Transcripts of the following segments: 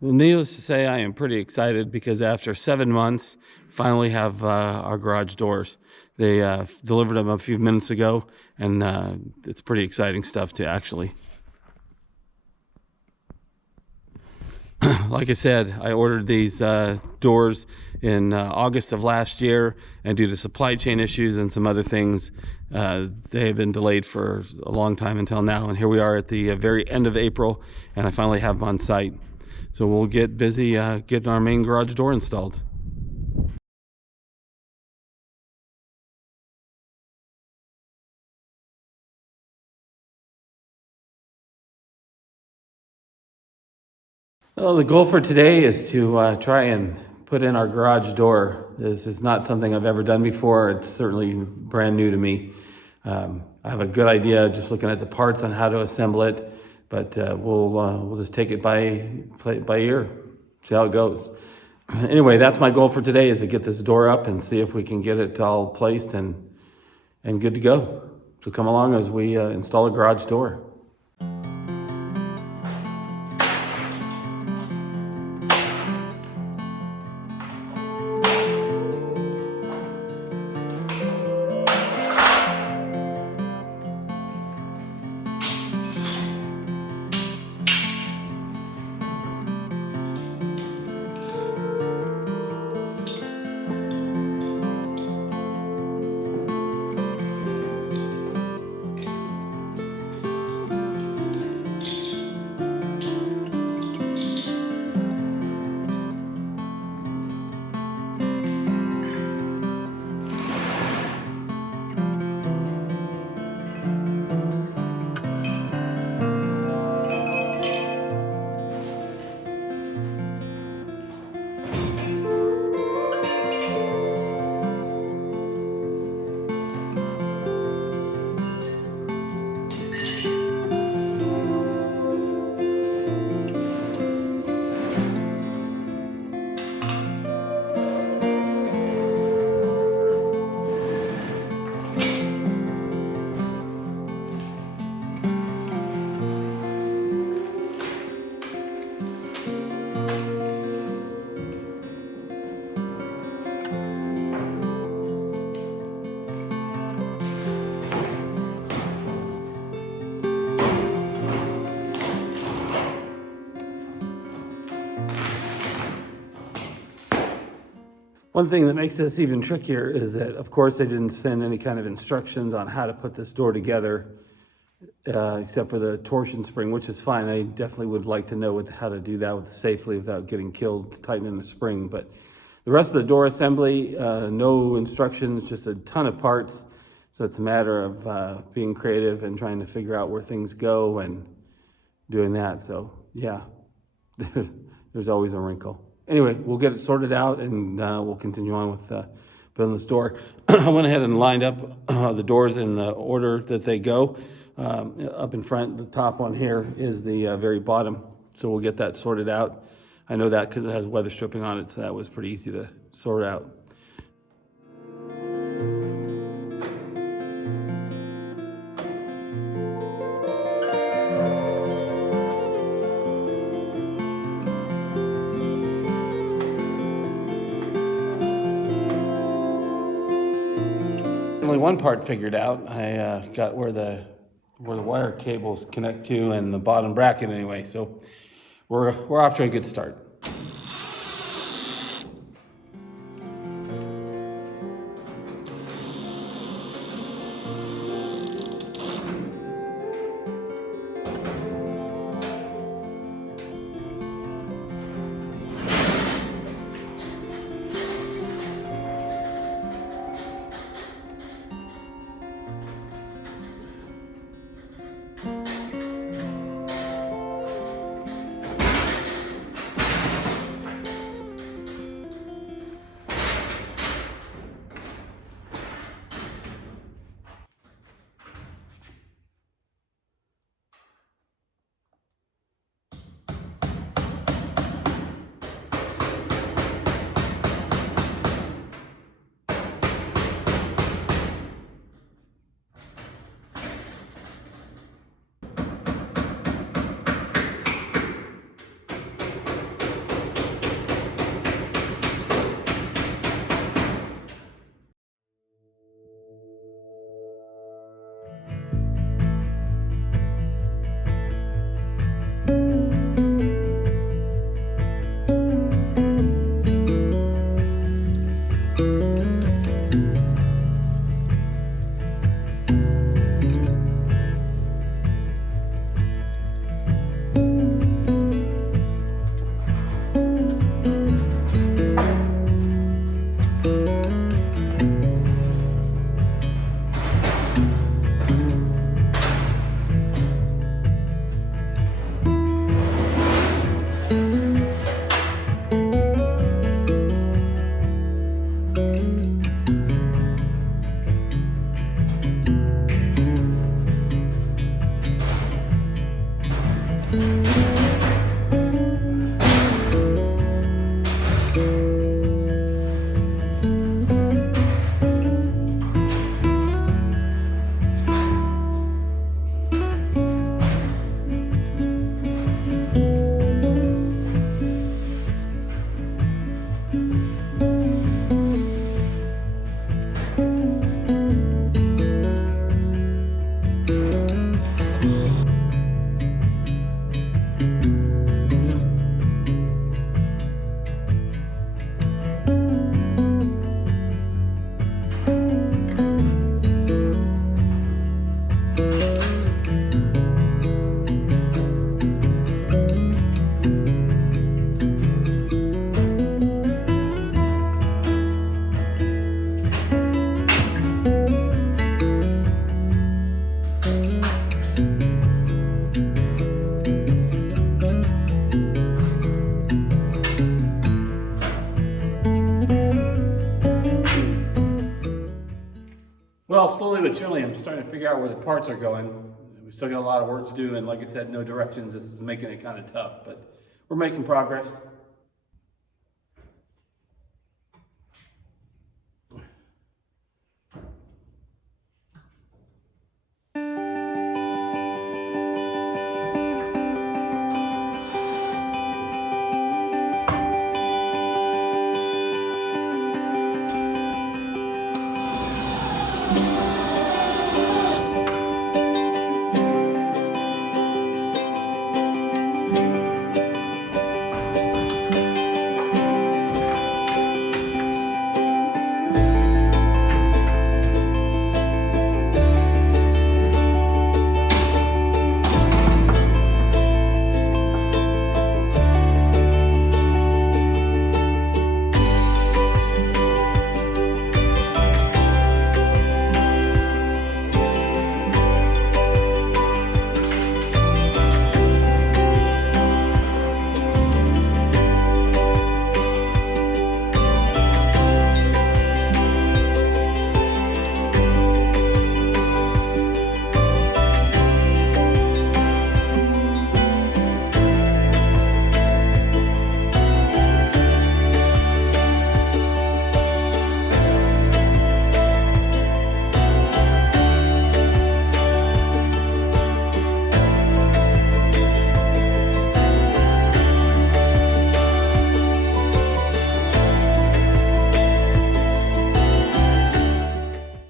Well, needless to say, I am pretty excited because after 7 months, finally have our garage doors. They delivered them a few minutes ago, and it's pretty exciting stuff to actually. Like I said, I ordered these doors in August of last year, and due to supply chain issues and some other things, they have been delayed for a long time until now. And here we are at the very end of April, and I finally have them on site. So we'll get busy getting our main garage door installed. Well, the goal for today is to try and put in our garage door. This is not something I've ever done before. It's certainly brand new to me. I have a good idea just looking at the parts on how to assemble it, but we'll just take it by ear, see how it goes. Anyway, that's my goal for today, is to get this door up and see if we can get it all placed and good to go. So come along as we install a garage door. One thing that makes this even trickier is that, of course, they didn't send any kind of instructions on how to put this door together, except for the torsion spring, which is fine. I definitely would like to know how to do that safely without getting killed tightening the spring. But the rest of the door assembly, no instructions, just a ton of parts. So it's a matter of being creative and trying to figure out where things go and doing that. So yeah, there's always a wrinkle. Anyway, we'll get it sorted out, and we'll continue on with building this door. I went ahead and lined up the doors in the order that they go. Up in front, the top one here is the very bottom, so we'll get that sorted out. I know that because it has weather stripping on it, so that was pretty easy to sort out. Only one part figured out. I got where the wire cables connect to and the bottom bracket anyway. So we're off to a good start. slowly but surely, I'm starting to figure out where the parts are going. We still got a lot of work to do, and like I said, no directions. This is making it kind of tough, but we're making progress.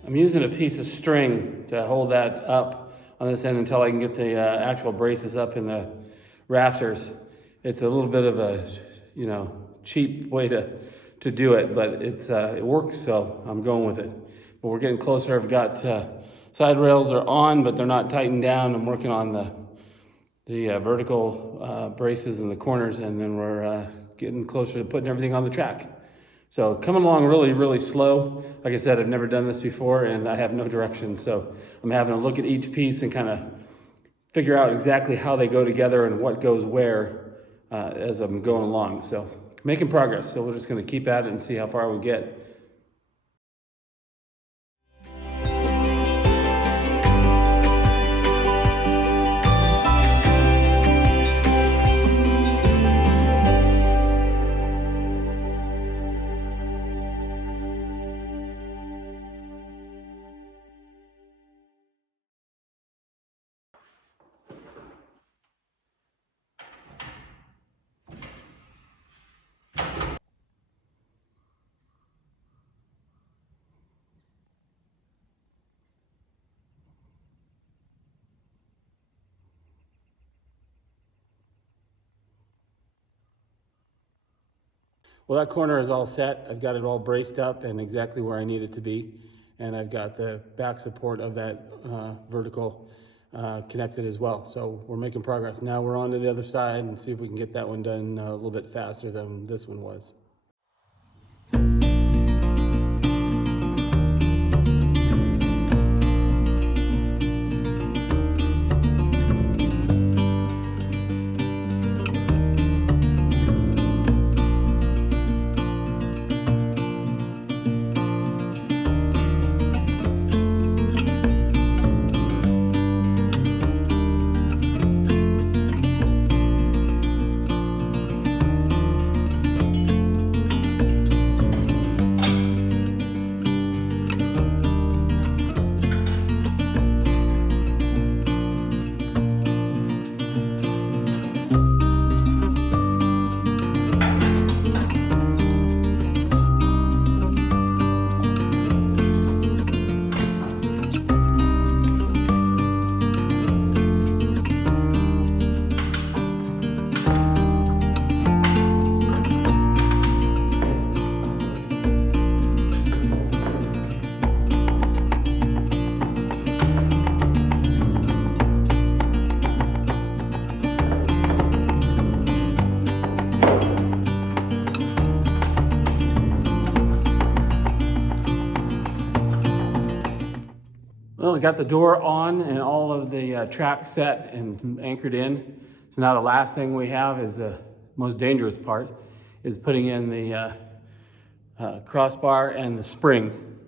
I'm using a piece of string to hold that up on this end until I can get the actual braces up in the rafters. It's a little bit of a, cheap way to do it, but it works, so I'm going with it. But we're getting closer. I've got side rails are on, but they're not tightened down. I'm working on the vertical braces in the corners, and then we're getting closer to putting everything on the track. So coming along really, really slow. Like I said, I've never done this before and I have no direction. So I'm having to look at each piece and kind of figure out exactly how they go together and what goes where as I'm going along. So making progress. So we're just going to keep at it and see how far we get. Well, that corner is all set. I've got it all braced up and exactly where I need it to be. And I've got the back support of that vertical connected as well. So we're making progress. Now we're on to the other side and see if we can get that one done a little bit faster than this one was. Well, we got the door on and all of the track set and anchored in. So now the last thing we have is the most dangerous part, is putting in the crossbar and the spring.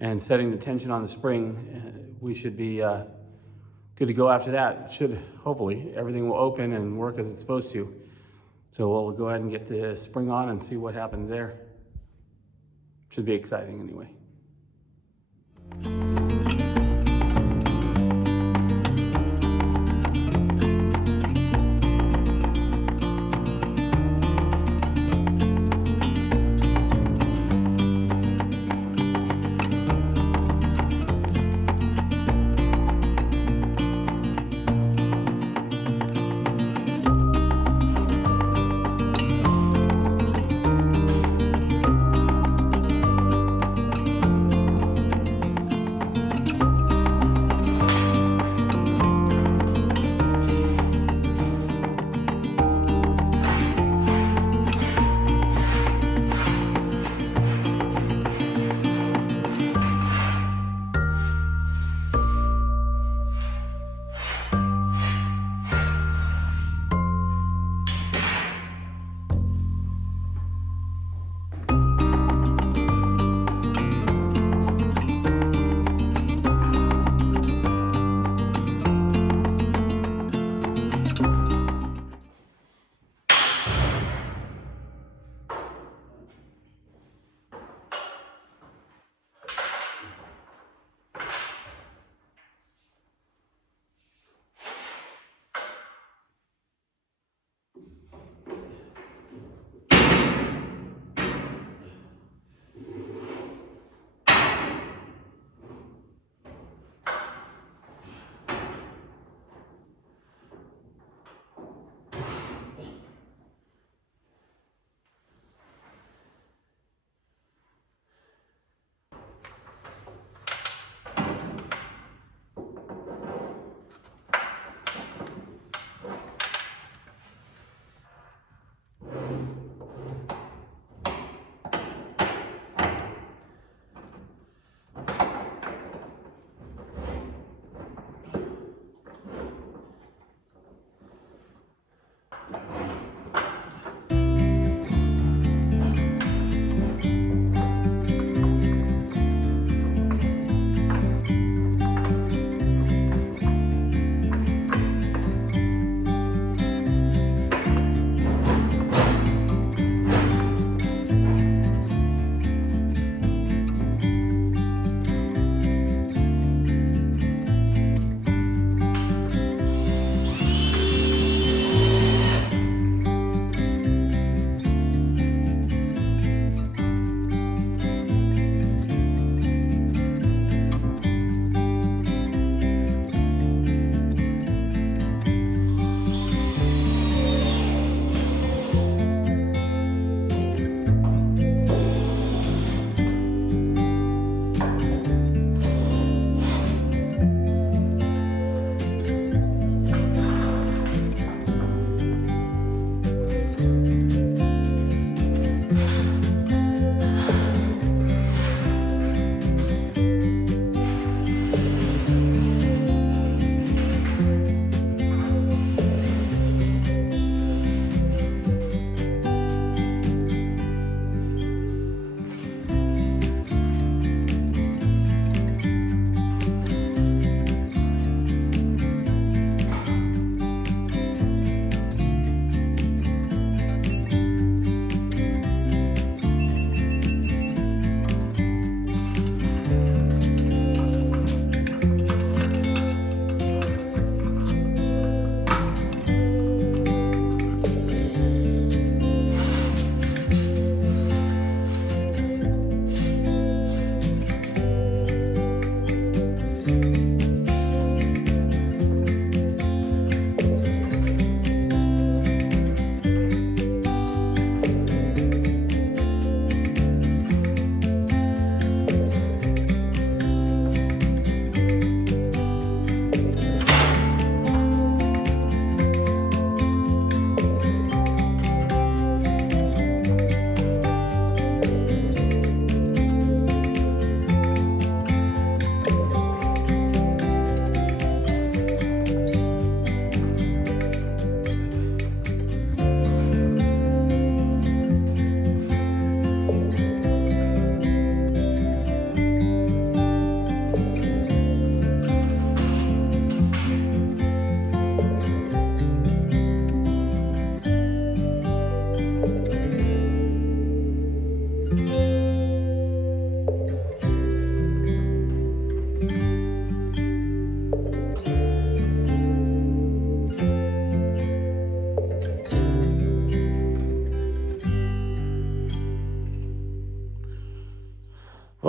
and setting the tension on the spring, we should be good to go after that. Hopefully, everything will open and work as it's supposed to. So we'll go ahead and get the spring on and see what happens there. Should be exciting anyway.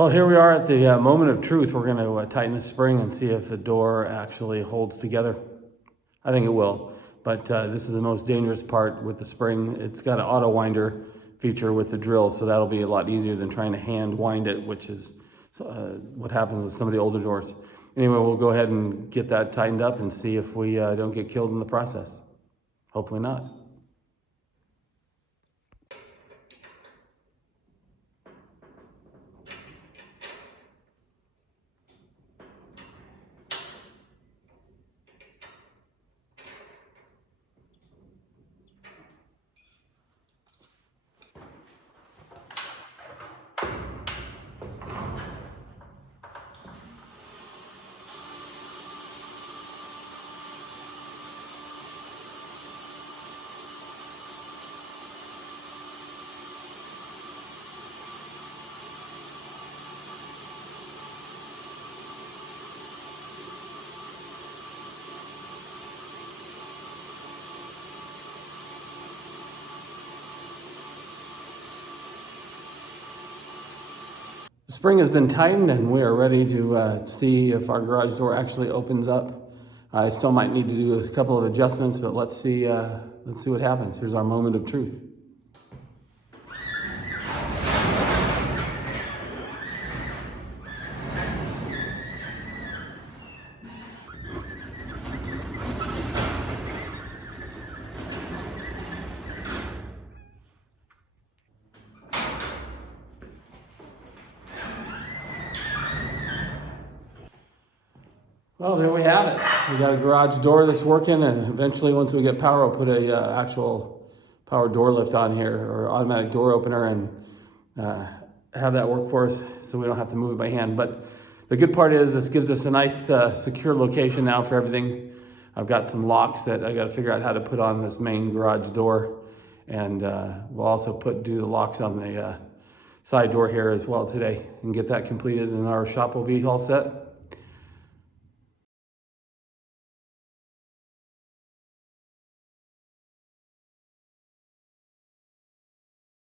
Well, here we are at the moment of truth. We're going to tighten the spring and see if the door actually holds together. I think it will, but this is the most dangerous part with the spring. It's got an auto winder feature with the drill, so that'll be a lot easier than trying to hand wind it, which is what happens with some of the older doors. Anyway, we'll go ahead and get that tightened up and see if we don't get killed in the process. Hopefully not. The spring has been tightened and we are ready to see if our garage door actually opens up. I still might need to do a couple of adjustments, but let's see what happens. Here's our moment of truth. Well, there we have it. We got a garage door that's working, and eventually once we get power, we'll put a actual power door lift on here, or automatic door opener, and have that work for us so we don't have to move it by hand. But the good part is this gives us a nice secure location now for everything. I've got some locks that I got to figure out how to put on this main garage door, and we'll also do the locks on the side door here as well today and get that completed, and our shop will be all set.